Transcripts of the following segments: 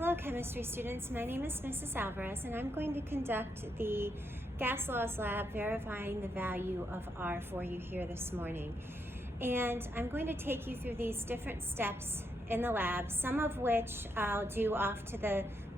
Hello chemistry students, my name is Mrs. Alvarez and I'm going to conduct the gas laws lab verifying the value of R for you here this morning. And I'm going to take you through these different steps in the lab, some of which I'll do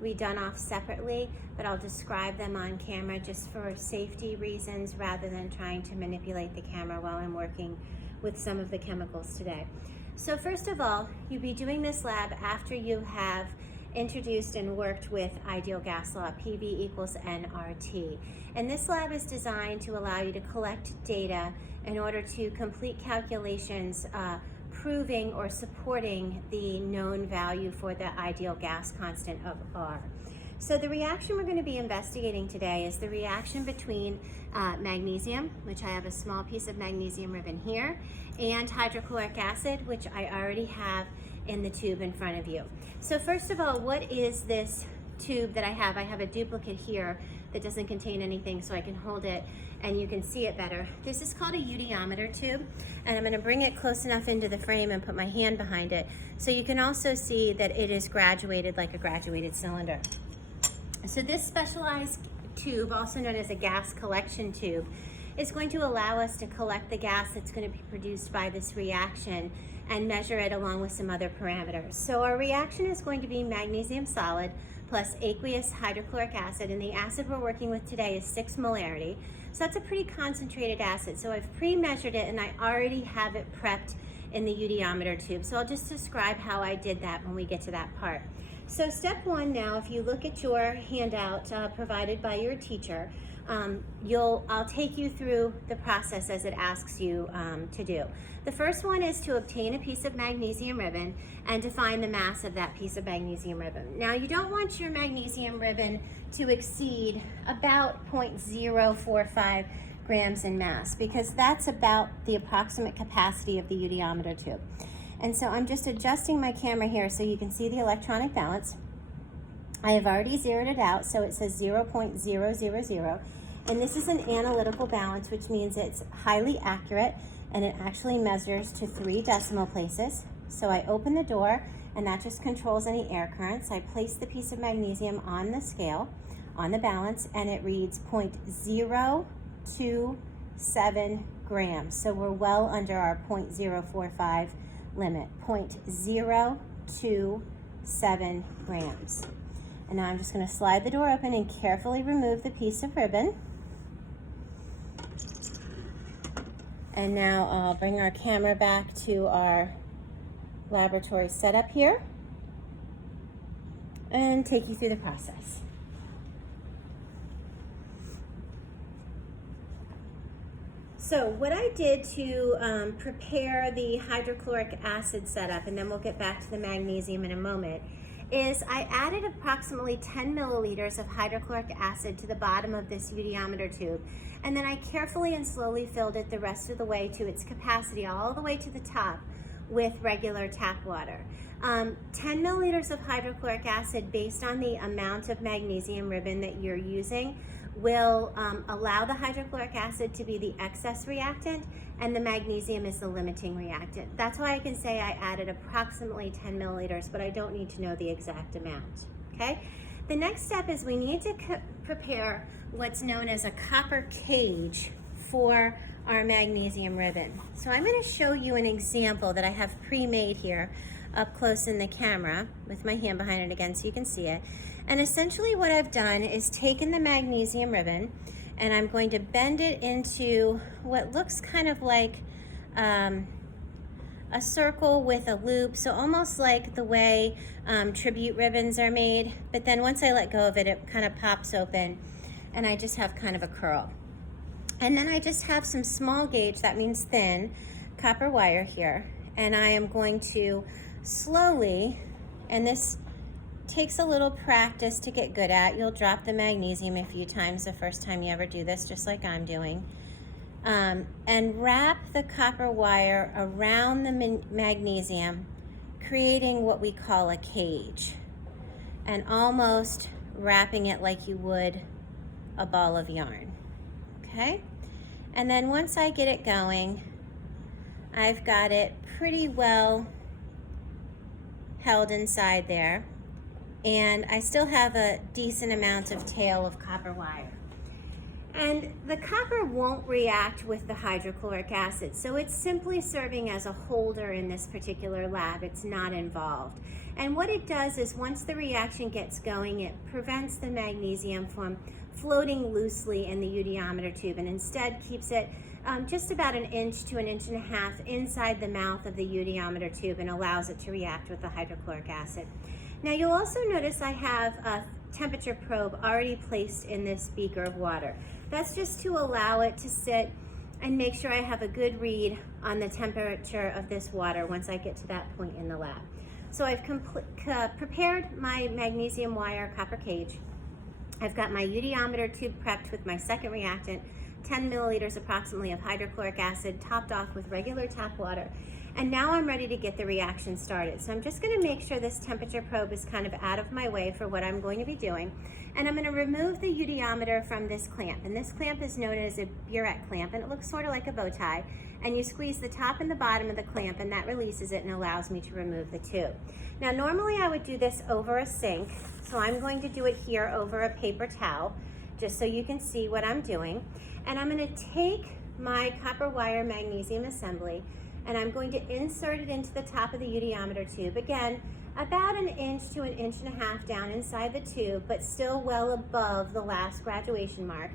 be done off separately, but I'll describe them on camera just for safety reasons rather than trying to manipulate the camera while I'm working with some of the chemicals today. So first of all, you'll be doing this lab after you have introduced and worked with ideal gas law, PV equals nRT. And this lab is designed to allow you to collect data in order to complete calculations proving or supporting the known value for the ideal gas constant of R. So the reaction we're going to be investigating today is the reaction between magnesium, which I have a small piece of magnesium ribbon here, and hydrochloric acid, which I already have in the tube in front of you. So first of all, what is this tube that I have? I have a duplicate here that doesn't contain anything, so I can hold it and you can see it better. This is called a Udeometer tube, and I'm going to bring it close enough into the frame and put my hand behind it so you can also see that it is graduated like a graduated cylinder. So this specialized tube, also known as a gas collection tube, is going to allow us to collect the gas that's going to be produced by this reaction and measure it along with some other parameters. So our reaction is going to be magnesium solid plus aqueous hydrochloric acid, and the acid we're working with today is 6 molarity. So that's a pretty concentrated acid. So I've pre-measured it and I already have it prepped in the Udeometer tube. So I'll just describe how I did that when we get to that part. So step one now, if you look at your handout provided by your teacher, I'll take you through the process as it asks you to do. The first one is to obtain a piece of magnesium ribbon and to find the mass of that piece of magnesium ribbon. Now you don't want your magnesium ribbon to exceed about 0.045 grams in mass, because that's about the approximate capacity of the Udeometer tube. And so I'm just adjusting my camera here so you can see the electronic balance. I have already zeroed it out, so it says 0.000. And this is an analytical balance, which means it's highly accurate and it actually measures to 3 decimal places. So I open the door and that just controls any air currents. I place the piece of magnesium on the scale, on the balance, and it reads 0.027 grams. So we're well under our 0.045 limit, 0.027 grams. And now I'm just going to slide the door open and carefully remove the piece of ribbon. And now I'll bring our camera back to our laboratory setup here and take you through the process. So what I did to prepare the hydrochloric acid setup, and then we'll get back to the magnesium in a moment, is I added approximately 10 milliliters of hydrochloric acid to the bottom of this Udeometer tube, and then I carefully and slowly filled it the rest of the way to its capacity, all the way to the top, with regular tap water. 10 milliliters of hydrochloric acid, based on the amount of magnesium ribbon that you're using, will allow the hydrochloric acid to be the excess reactant and the magnesium is the limiting reactant. That's why I can say I added approximately 10 milliliters, but I don't need to know the exact amount, okay? The next step is we need to prepare what's known as a copper cage for our magnesium ribbon. So I'm going to show you an example that I have pre-made here up close in the camera with my hand behind it again so you can see it. And essentially what I've done is taken the magnesium ribbon and I'm going to bend it into what looks kind of like a circle with a loop, so almost like the way tribute ribbons are made, but then once I let go of it, it kind of pops open and I just have kind of a curl. And then I just have some small gauge, that means thin, copper wire here, and I am going to slowly, and this takes a little practice to get good at. You'll drop the magnesium a few times the first time you ever do this, just like I'm doing. And wrap the copper wire around the magnesium, creating what we call a cage, and almost wrapping it like you would a ball of yarn, okay? And then once I get it going, I've got it pretty well held inside there. and I still have a decent amount of tail of copper wire. And the copper won't react with the hydrochloric acid, so it's simply serving as a holder in this particular lab. It's not involved. And what it does is once the reaction gets going, it prevents the magnesium from floating loosely in the Udeometer tube and instead keeps it just about 1 inch to 1.5 inches inside the mouth of the Udeometer tube and allows it to react with the hydrochloric acid. Now you'll also notice I have a temperature probe already placed in this beaker of water. That's just to allow it to sit and make sure I have a good read on the temperature of this water once I get to that point in the lab. So I've prepared my magnesium wire copper cage. I've got my Udeometer tube prepped with my second reactant, 10 milliliters approximately of hydrochloric acid, topped off with regular tap water. And now I'm ready to get the reaction started. So I'm just going to make sure this temperature probe is kind of out of my way for what I'm going to be doing. And I'm going to remove the Udeometer from this clamp. And this clamp is known as a Burette Clamp, and it looks sort of like a bow tie. And you squeeze the top and the bottom of the clamp, and that releases it and allows me to remove the tube. Now normally I would do this over a sink, so I'm going to do it here over a paper towel, just so you can see what I'm doing. And I'm going to take my copper wire magnesium assembly, and I'm going to insert it into the top of the Udeometer tube. Again, about 1 inch to 1.5 inches down inside the tube, but still well above the last graduation mark.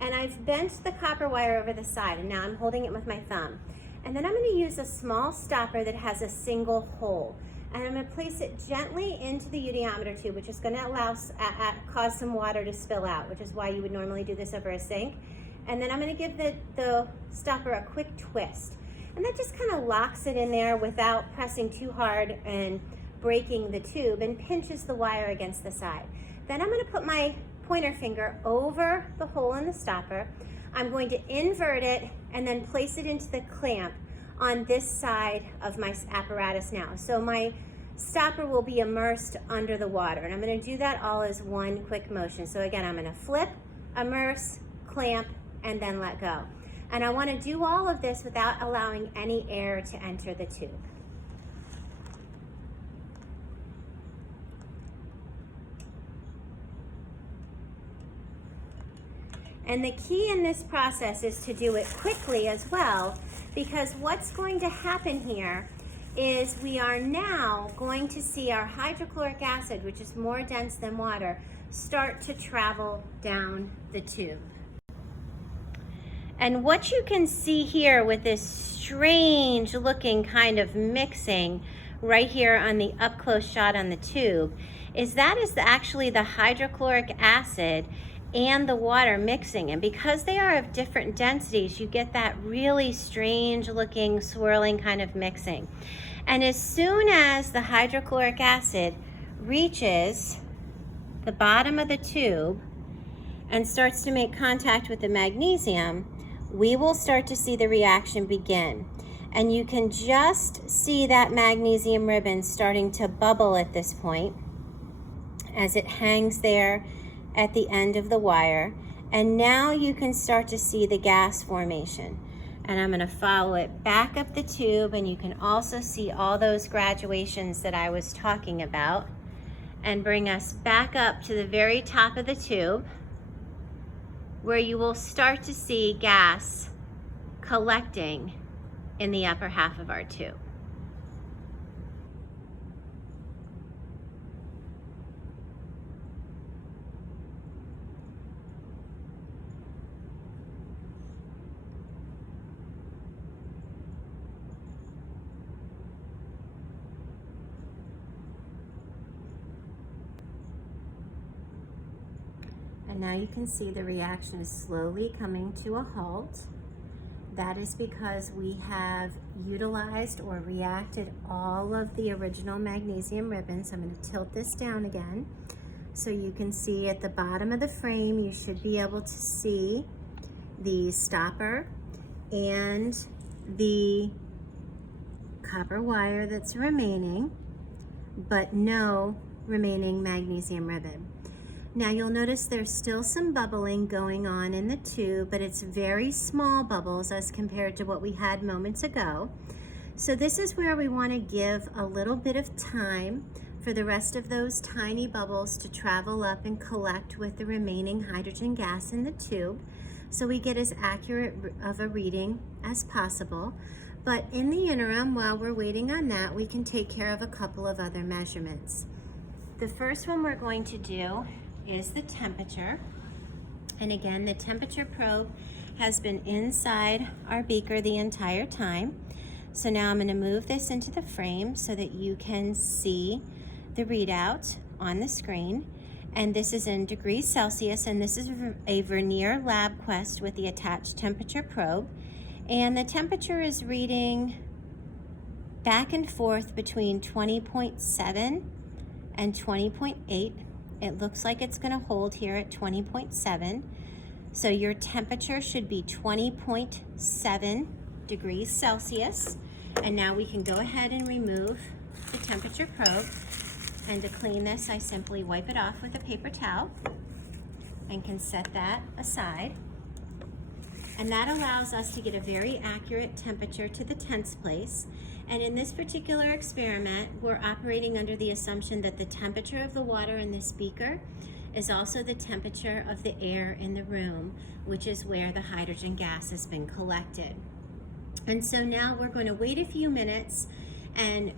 And I've bent the copper wire over the side, and now I'm holding it with my thumb. And then I'm going to use a small stopper that has a single hole. And I'm going to place it gently into the Udeometer tube, which is going to cause some water to spill out, which is why you would normally do this over a sink. And then I'm going to give the stopper a quick twist. And that just kind of locks it in there without pressing too hard and breaking the tube, and pinches the wire against the side. Then I'm going to put my pointer finger over the hole in the stopper. I'm going to invert it and then place it into the clamp on this side of my apparatus now. So my stopper will be immersed under the water, and I'm going to do that all as one quick motion. So again, I'm going to flip, immerse, clamp, and then let go. And I want to do all of this without allowing any air to enter the tube. And the key in this process is to do it quickly as well, because what's going to happen here is we are now going to see our hydrochloric acid, which is more dense than water, start to travel down the tube. And what you can see here with this strange looking kind of mixing right here on the up close shot on the tube is that is actually the hydrochloric acid and the water mixing. And because they are of different densities, you get that really strange looking swirling kind of mixing. And as soon as the hydrochloric acid reaches the bottom of the tube and starts to make contact with the magnesium, we will start to see the reaction begin. And you can just see that magnesium ribbon starting to bubble at this point as it hangs there at the end of the wire. And now you can start to see the gas formation. And I'm going to follow it back up the tube, and you can also see all those graduations that I was talking about, and bring us back up to the very top of the tube, where you will start to see gas collecting in the upper half of our tube. And now you can see the reaction is slowly coming to a halt. That is because we have utilized or reacted all of the original magnesium ribbons. I'm going to tilt this down again so you can see at the bottom of the frame. You should be able to see the stopper and the copper wire that's remaining, but no remaining magnesium ribbon. Now you'll notice there's still some bubbling going on in the tube, but it's very small bubbles as compared to what we had moments ago. So this is where we want to give a little bit of time for for the rest of those tiny bubbles to travel up and collect with the remaining hydrogen gas in the tube, so we get as accurate of a reading as possible. But in the interim, while we're waiting on that, we can take care of a couple of other measurements. The first one we're going to do is the temperature. And again, the temperature probe has been inside our beaker the entire time. So now I'm going to move this into the frame so that you can see the readout on the screen. And this is in degrees Celsius, and this is a Vernier Lab Quest with the attached temperature probe. And the temperature is reading back and forth between 20.7 and 20.8. It looks like it's going to hold here at 20.7. So your temperature should be 20.7 degrees Celsius. And now we can go ahead and remove the temperature probe. And to clean this, I simply wipe it off with a paper towel and can set that aside. And that allows us to get a very accurate temperature to the tenths place. And in this particular experiment, we're operating under the assumption that the temperature of the water in this beaker is also the temperature of the air in the room, which is where the hydrogen gas has been collected. And so now we're going to wait a few minutes, and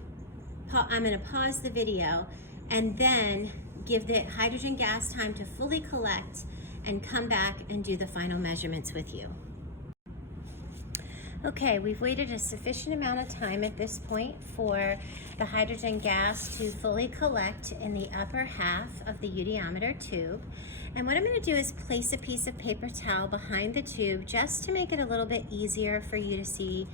I'm going to pause the video and then give the hydrogen gas time to fully collect and come back and do the final measurements with you. Okay, we've waited a sufficient amount of time at this point for the hydrogen gas to fully collect in the upper half of the Udeometer tube. And what I'm going to do is place a piece of paper towel behind the tube just to make it a little bit easier for you to see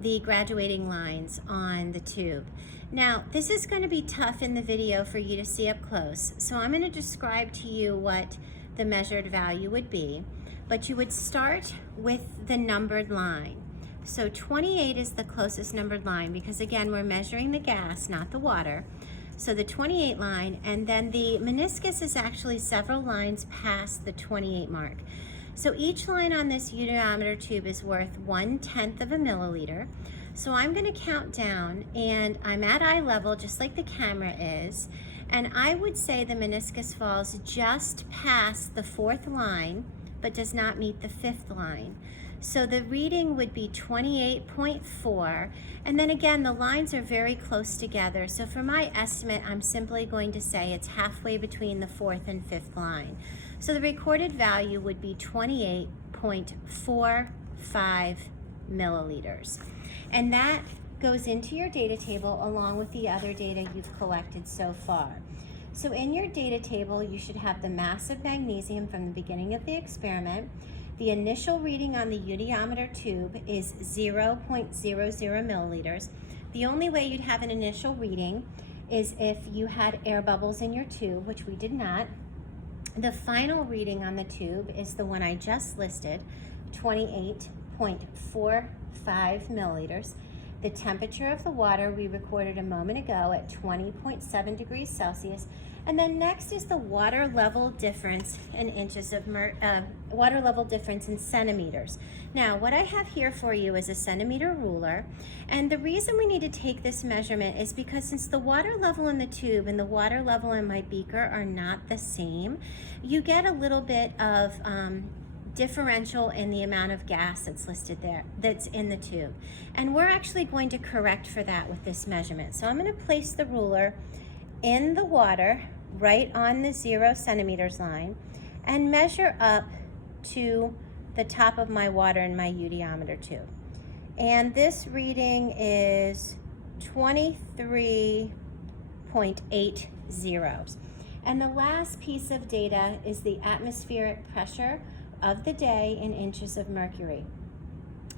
the graduating lines on the tube. Now, this is going to be tough in the video for you to see up close, so I'm going to describe to you what the measured value would be, but you would start with the numbered line. So 28 is the closest numbered line because, again, we're measuring the gas, not the water. So the 28 line, and then the meniscus is actually several lines past the 28 mark. So each line on this Udeometer tube is worth 1/10 of a milliliter. So I'm going to count down, and I'm at eye level just like the camera is, and I would say the meniscus falls just past the 4th line but does not meet the 5th line. So the reading would be 28.4, and then again the lines are very close together, so for my estimate I'm simply going to say it's halfway between the 4th and 5th line. So the recorded value would be 28.45 milliliters. And that goes into your data table along with the other data you've collected so far. So in your data table, you should have the mass of magnesium from the beginning of the experiment. The initial reading on the Udeometer tube is 0.00 milliliters. The only way you'd have an initial reading is if you had air bubbles in your tube, which we did not. The final reading on the tube is the one I just listed, 28.45 milliliters. The temperature of the water we recorded a moment ago at 20.7 degrees Celsius. And then next is the water level difference in inches of water level difference in centimeters. Now, what I have here for you is a centimeter ruler, and the reason we need to take this measurement is because since the water level in the tube and the water level in my beaker are not the same, you get a little bit of differential in the amount of gas that's listed there, that's in the tube. And we're actually going to correct for that with this measurement. So I'm going to place the ruler in the water right on the 0 centimeters line and measure up to the top of my water in my Udeometer tube. And this reading is 23.80. And the last piece of data is the atmospheric pressure of the day in inches of mercury.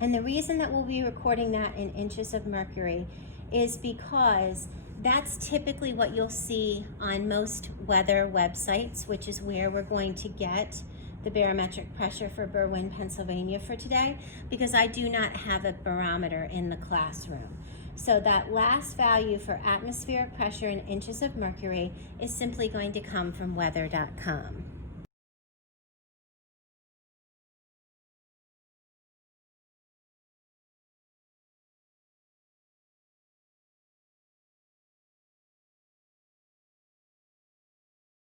And the reason that we'll be recording that in inches of mercury is because that's typically what you'll see on most weather websites, which is where we're going to get the barometric pressure for Berwyn, Pennsylvania for today, because I do not have a barometer in the classroom. So that last value for atmospheric pressure in inches of mercury is simply going to come from weather.com.